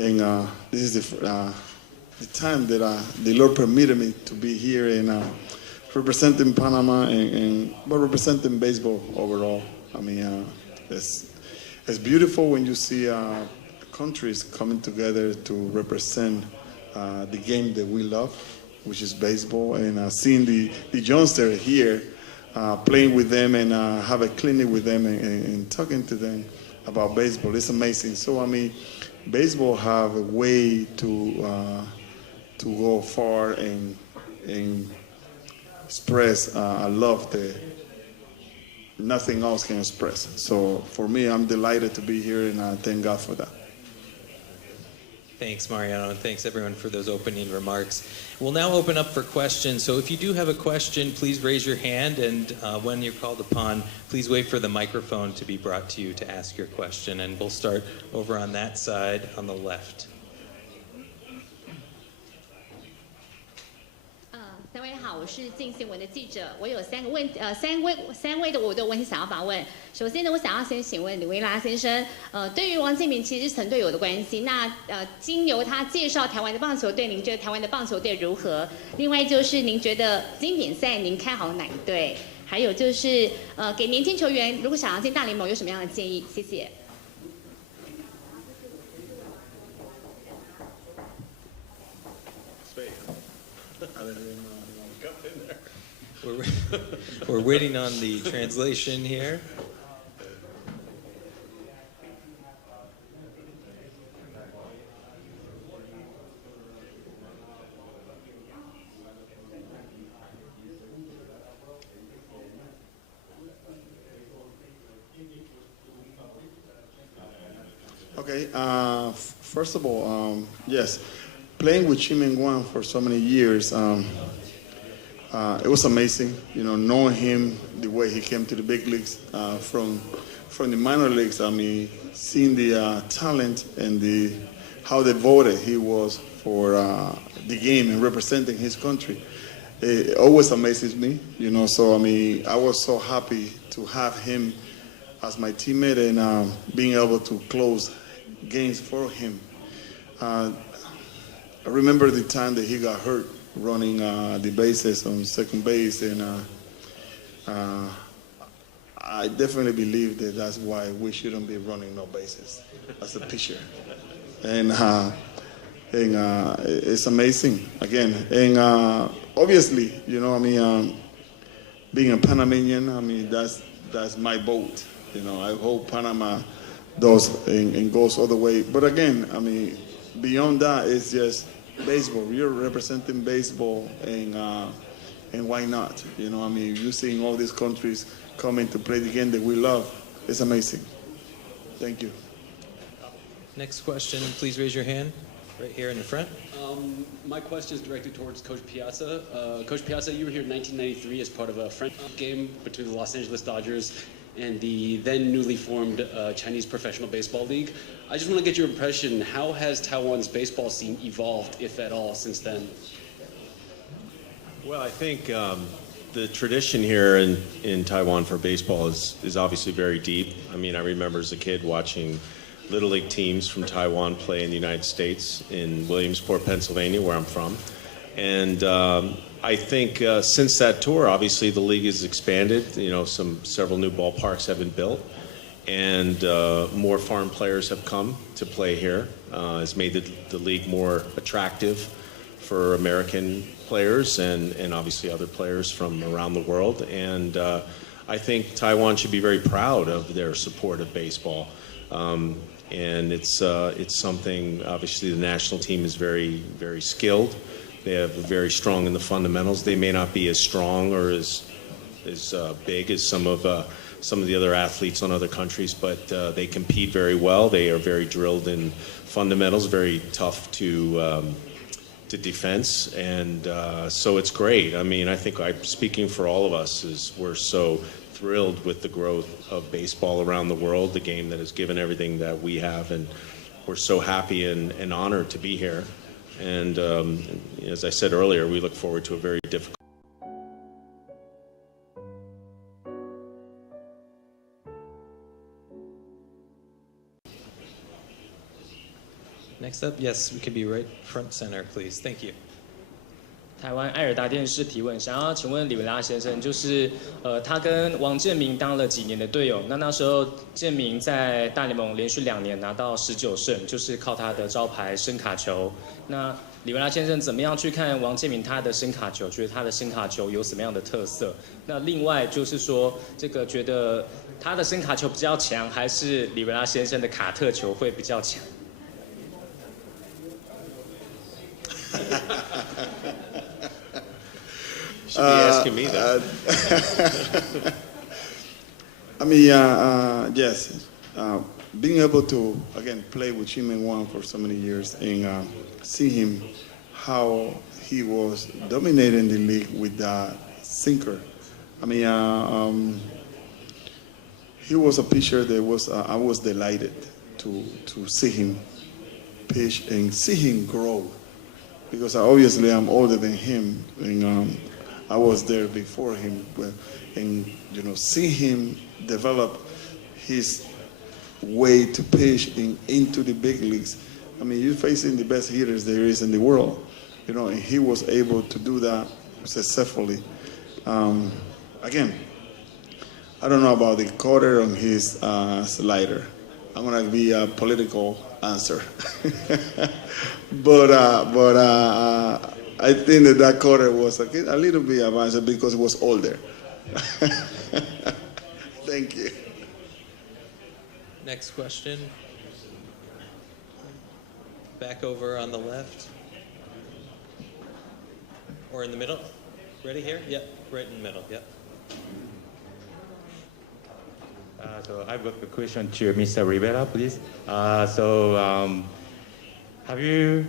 And this is the time that the Lord permitted me to be here and representing Panama but representing baseball overall. I mean, it's beautiful when you see countries coming together to represent the game that we love, which is baseball, and seeing the youngsters here playing with them and have a clinic with them and talking to them about baseball. It's amazing. So I mean, baseball have a way to go far and express a love that nothing else can express. So for me, I'm delighted to be here, and I thank God for that. Thanks, Mariano, and thanks everyone for those opening remarks. We'll now open up for questions. So if you do have a question, please raise your hand, and when you're called upon, please wait for the microphone to be brought to you to ask your question. And we'll start over on that side on the left. 三位好，我是镜新闻的记者，我有三位的我的问题想要访问。首先呢，我想要先请问李维拉先生，对于王建民其实是曾队友的关系，那经由他介绍台湾的棒球队，您觉得台湾的棒球队如何？另外就是您觉得经典赛您看好哪一队？还有就是给年轻球员如果想要进大联盟有什么样的建议？谢谢。We're waiting on the translation here. Okay, first of all, yes, playing with Chim and Guan for so many years, it was amazing, you know, knowing him, the way he came to the big leagues from the minor leagues. I mean, seeing the talent and how devoted he was for the game and representing his country. It always amazes me, you know. So I mean, I was so happy to have him as my teammate and being able to close games for him. I remember the time that he got hurt running the bases on second base, and I definitely believe that that's why we shouldn't be running no bases as a pitcher. And it's amazing again. And obviously, you know, I mean, being a Panamanian, I mean, that's my vote. You know, I hope Panama does and goes all the way. But again, I mean, beyond that, it's just baseball. You're representing baseball, and why not? You know, I mean, you're seeing all these countries coming to play the game that we love. It's amazing. Thank you. Next question, please raise your hand right here in the front. My question is directed towards Coach Piazza. Coach Piazza, you were here in 1993 as part of a French game between the Los Angeles Dodgers and the then newly formed Chinese Professional Baseball League. I just want to get your impression, how has Taiwan's baseball scene evolved, if at all, since then? Well, I think the tradition here in Taiwan for baseball is obviously very deep. I mean, I remember as a kid watching Little League teams from Taiwan play in the United States in Williamsport, Pennsylvania, where I'm from. And I think since that tour, obviously the league has expanded. You know, several new ballparks have been built, and more foreign players have come to play here. It's made the league more attractive for American players and obviously other players from around the world. And I think Taiwan should be very proud of their support of baseball. And it's something, obviously the national team is very, very skilled. They have very strong in the fundamentals. They may not be as strong or as big as some of the other athletes on other countries, but they compete very well. They are very drilled in fundamentals, very tough to defense, and so it's great. I mean, I think speaking for all of us is we're so thrilled with the growth of baseball around the world, the game that has given everything that we have, and we're so happy and honored to be here. And as I said earlier, we look forward to a very difficult. Next up, yes, we can be right front center, please. Thank you. 台湾爱尔达电视提问，想要请问李维拉先生，就是他跟王建民当了几年的队友，那时候建民在大联盟连续2年拿到19胜，就是靠他的招牌伸卡球。那李维拉先生怎么样去看王建民他的伸卡球？觉得他的伸卡球有什么样的特色？那另外就是说，这个觉得他的伸卡球比较强，还是李维拉先生的卡特球会比较强？Should be asking me that. I mean, yes, being able to again play with Chimeng for so many years and see him how he was dominating the league with that sinker. I mean, he was a pitcher that was I was delighted to see him pitch and see him grow, because obviously I'm older than him and I was there before him, and see him develop his way to pitch into the big leagues. I mean, you're facing the best hitters there is in the world, and he was able to do that successfully. Again, I don't know about the quarter on his slider. I'm gonna be a political answer, but I think that quarter was a little bit advanced because it was older. Thank you. Next question. Back over on the left. Or in the middle? Ready here? Yep, right in the middle, yep. So I've got a question to Mr. Rivera, please. Have you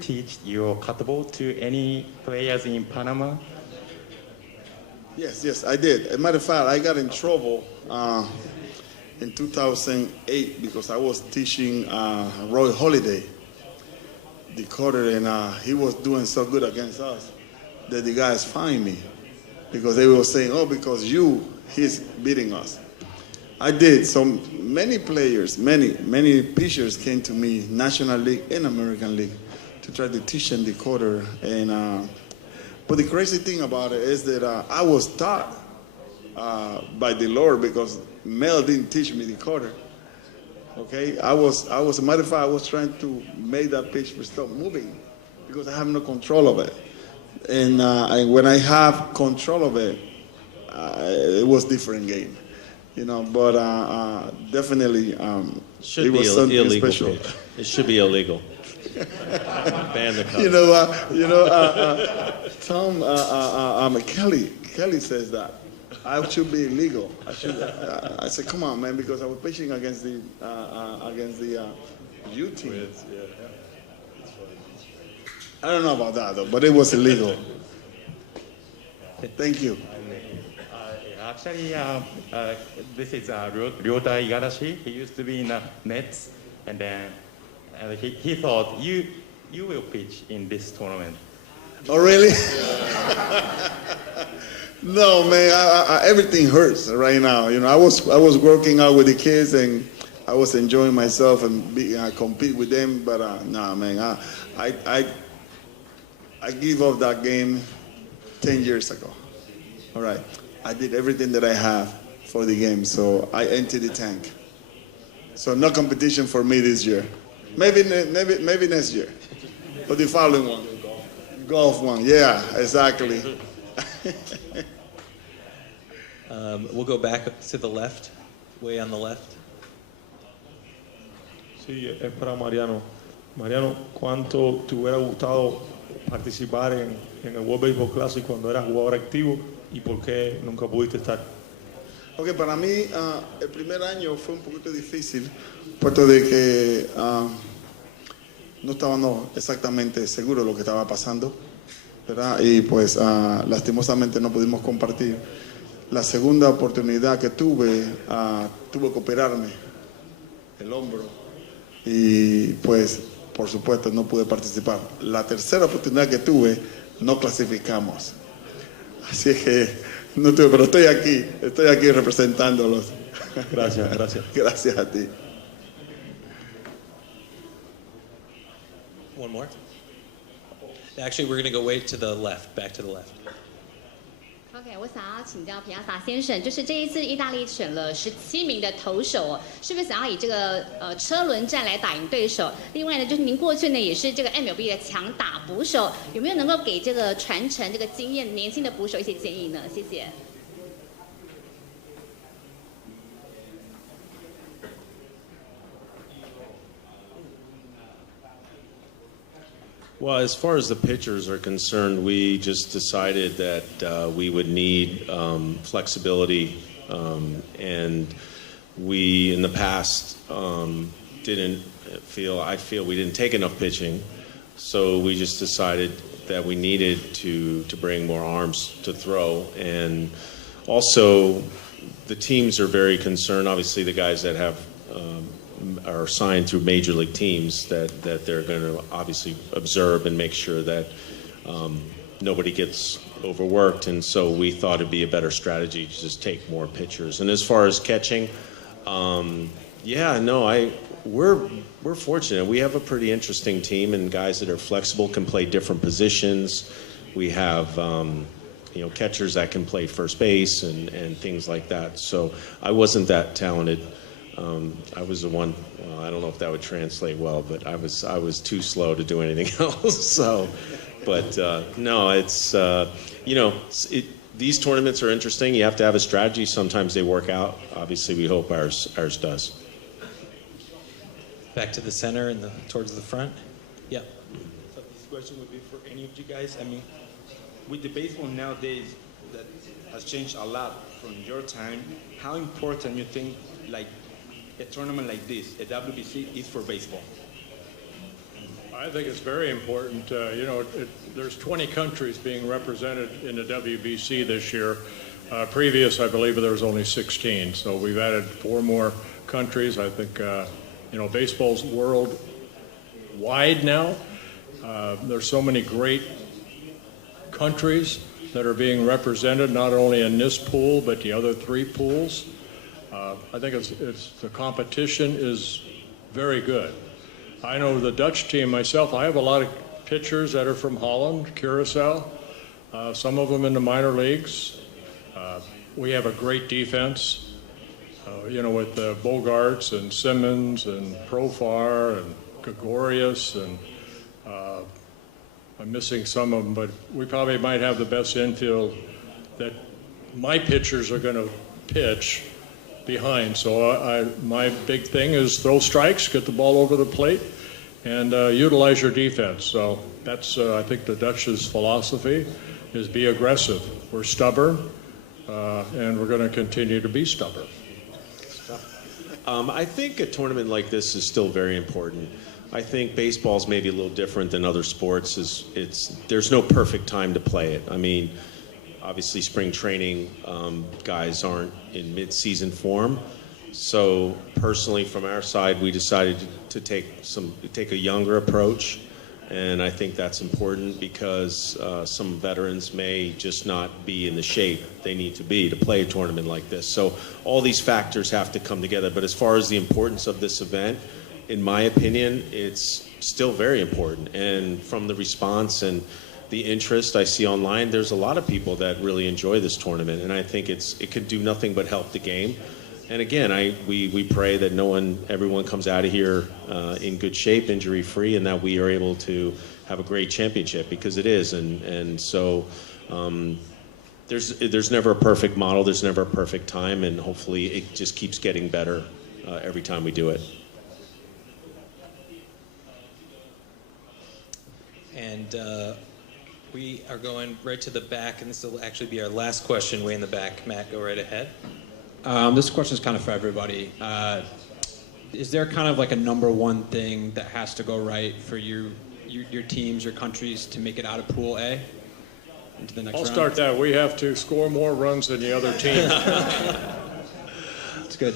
teach your cutball to any players in Panama? Yes, I did. As a matter of fact, I got in trouble in 2008 because I was teaching Roy Holiday, the quarter, and he was doing so good against us that the guys fined me because they were saying, "Oh, because he's beating us." I did. So many players, many pitchers came to me, National League and American League, to try to teach them the quarter. And but the crazy thing about it is that I was taught by the Lord, because Mel didn't teach me the quarter. Okay, I was a matter of fact, I was trying to make that pitch stop moving because I have no control of it. And when I have control of it, it was different game. But definitely Should be illegal. Special. It should be illegal. Ban the cut. Tom Kelly says that I should be illegal. I said, come on, man, because I was pitching against the U team. I don't know about that though, but it was illegal. Thank you. Actually, this is Ryota Igarashi. He used to be in the Nets, and then he thought you will pitch in this tournament. Oh, really? No, man. Everything hurts right now. I was working out with the kids, and I was enjoying myself and compete with them. But nah, man. I gave up that game 10 years ago. All right. I did everything that I have for the game, so I emptied the tank. So no competition for me this year. Maybe next year, or the following one. Golf one, yeah, exactly. We'll go back to the left, way on the left. Sí, es para Mariano. Mariano, ¿cuánto te hubiera gustado participar en el World Baseball Classic cuando eras jugador activo y por qué nunca pudiste estar? Ok, para mí el primer año fue un poquito difícil, puesto de que no estábamos exactamente seguros de lo que estaba pasando, ¿verdad? Y pues lastimosamente no pudimos compartir. La segunda oportunidad que tuve que operarme el hombro y pues por supuesto no pude participar. La tercera oportunidad que tuve no clasificamos. Así es que no tuve, pero estoy aquí representándolos. Gracias. Gracias a ti. one more. Actually, we're going to go way to the left, back to the left. OK， 我想要请教皮亚萨先生，就是这一次意大利选了17名的投手哦，是不是想要以这个车轮战来打赢对手？另外呢，就是您过去呢也是这个 MLB 的强打捕手，有没有能够给这个传承这个经验年轻的捕手一些建议呢？谢谢。Well, as far as the pitchers are concerned, we just decided that we would need flexibility, and we, in the past, I feel we didn't take enough pitching, so we just decided that we needed to bring more arms to throw, and also the teams are very concerned, obviously the guys that have are signed through major league teams, that they're going to obviously observe and make sure that nobody gets overworked, and so we thought it'd be a better strategy to just take more pitchers. And as far as catching, we're fortunate. We have a pretty interesting team and guys that are flexible, can play different positions. We have catchers that can play first base and things like that. So I wasn't that talented. I was the one. Well, I don't know if that would translate well, but I was too slow to do anything else. So, but no, it's these tournaments are interesting. You have to have a strategy. Sometimes they work out. Obviously, we hope ours does. Back to the center and towards the front. Yeah. So this question would be for any of you guys. I mean, with the baseball nowadays that has changed a lot from your time, how important you think a tournament like this, a WBC, is for baseball? I think it's very important. There's 20 countries being represented in the WBC this year. Previous, I believe, there was only 16. So we've added 4 more countries. I think, baseball's worldwide now. There's so many great countries that are being represented, not only in this pool, but the other 3 pools. I think the competition is very good. I know the Dutch team myself. I have a lot of pitchers that are from Holland, Curaçao, some of them in the minor leagues. We have a great defense, with Bogarts and Simmons and Profar and Gregorius, and I'm missing some of them, but we probably might have the best infield that my pitchers are going to pitch behind. So my big thing is throw strikes, get the ball over the plate, and utilize your defense. So that's, I think, the Dutch's philosophy is be aggressive. We're stubborn, and we're going to continue to be stubborn. I think a tournament like this is still very important. I think baseball's maybe a little different than other sports. There's no perfect time to play it. I mean, obviously spring training guys aren't in mid-season form. So personally, from our side, we decided to take a younger approach, and I think that's important because some veterans may just not be in the shape they need to be to play a tournament like this. So all these factors have to come together. But as far as the importance of this event, in my opinion, it's still very important. And from the response and the interest I see online, there's a lot of people that really enjoy this tournament, and I think it could do nothing but help the game. And again, we pray that everyone comes out of here in good shape, injury-free, and that we are able to have a great championship, because it is. And so there's never a perfect model, there's never a perfect time, and hopefully it just keeps getting better every time we do it. And we are going right to the back, and this will actually be our last question way in the back. Matt, go right ahead. This question is kind of for everybody. Is there kind of like a number one thing that has to go right for your teams, your countries, to make it out of Pool A into the next round? I'll start that. We have to score more runs than the other team. That's good.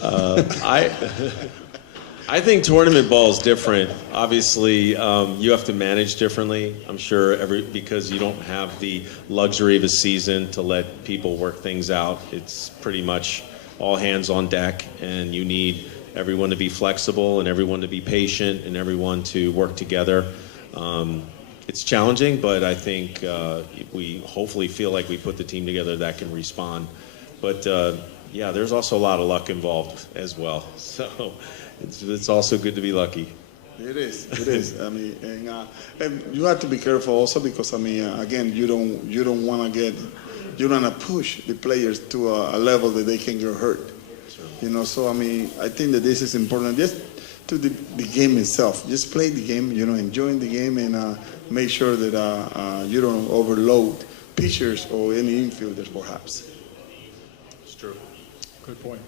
I think tournament ball is different. Obviously, you have to manage differently. I'm sure because you don't have the luxury of a season to let people work things out. It's pretty much all hands on deck, and you need everyone to be flexible and everyone to be patient and everyone to work together. It's challenging, but I think we hopefully feel like we put the team together that can respond. But yeah, there's also a lot of luck involved as well. So it's also good to be lucky. It is. I mean, and you have to be careful also because again, you don't want to push the players to a level that they can get hurt. Sure. So I think that this is important. Just to the game itself, just play the game. Enjoying the game and make sure that you don't overload pitchers or any infielders, perhaps. It's true. Good point.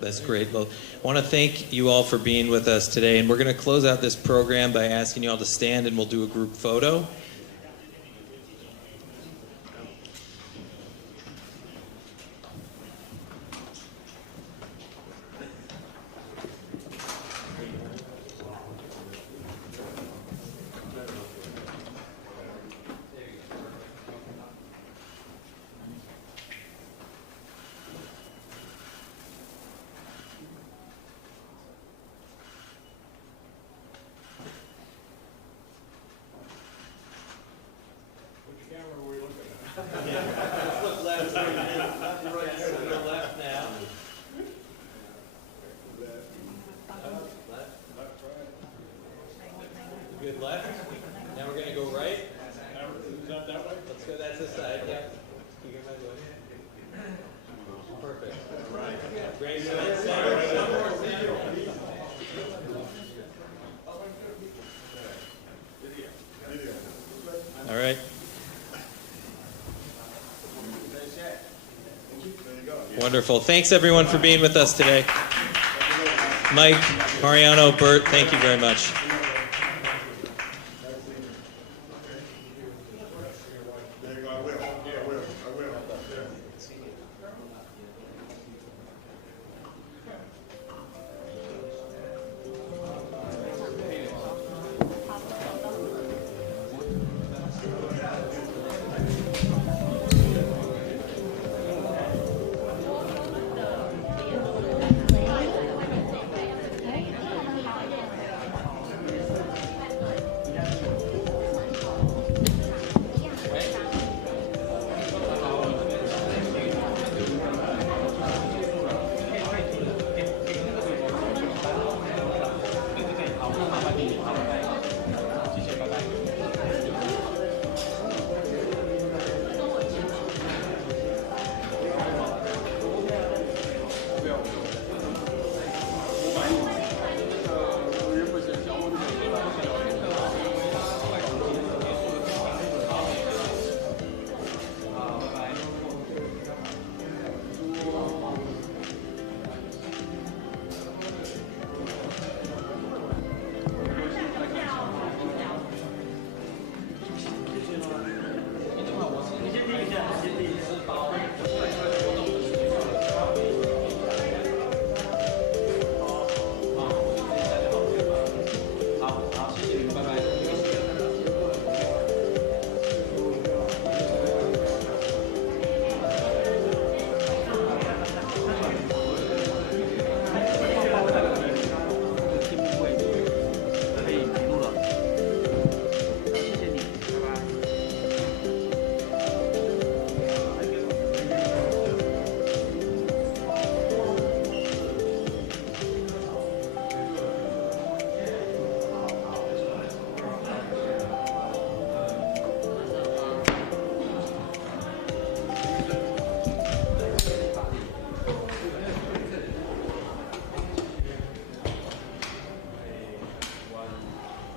That's great. Well, I want to thank you all for being with us today. And we're going to close out this program by asking you all to stand and we'll do a group photo. Good left. Now we're going to go right. Not that way? Let's go. That's the side. Yep. You get my way. Perfect. Right. Great. So let's all right. Wonderful. Thanks everyone for being with us today. Mike, Mariano, Bert, thank you very much.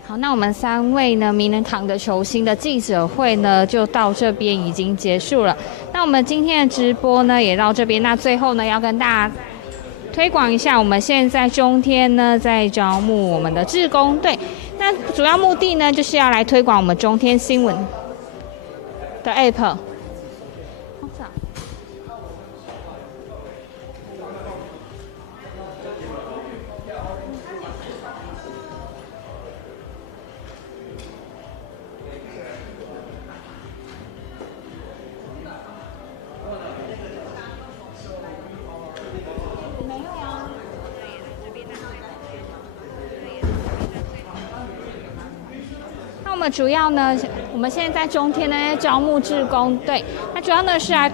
好，那我们3位呢名人堂的球星的记者会呢，就到这边已经结束了。那我们今天的直播呢，也到这边。那最后呢，要跟大家推广一下，我们现在中天呢在招募我们的志工队。那主要目的呢，就是要来推广我们中天新闻的 App。我我们主要呢，我们现在在中天呢招募志工队，那主要呢是来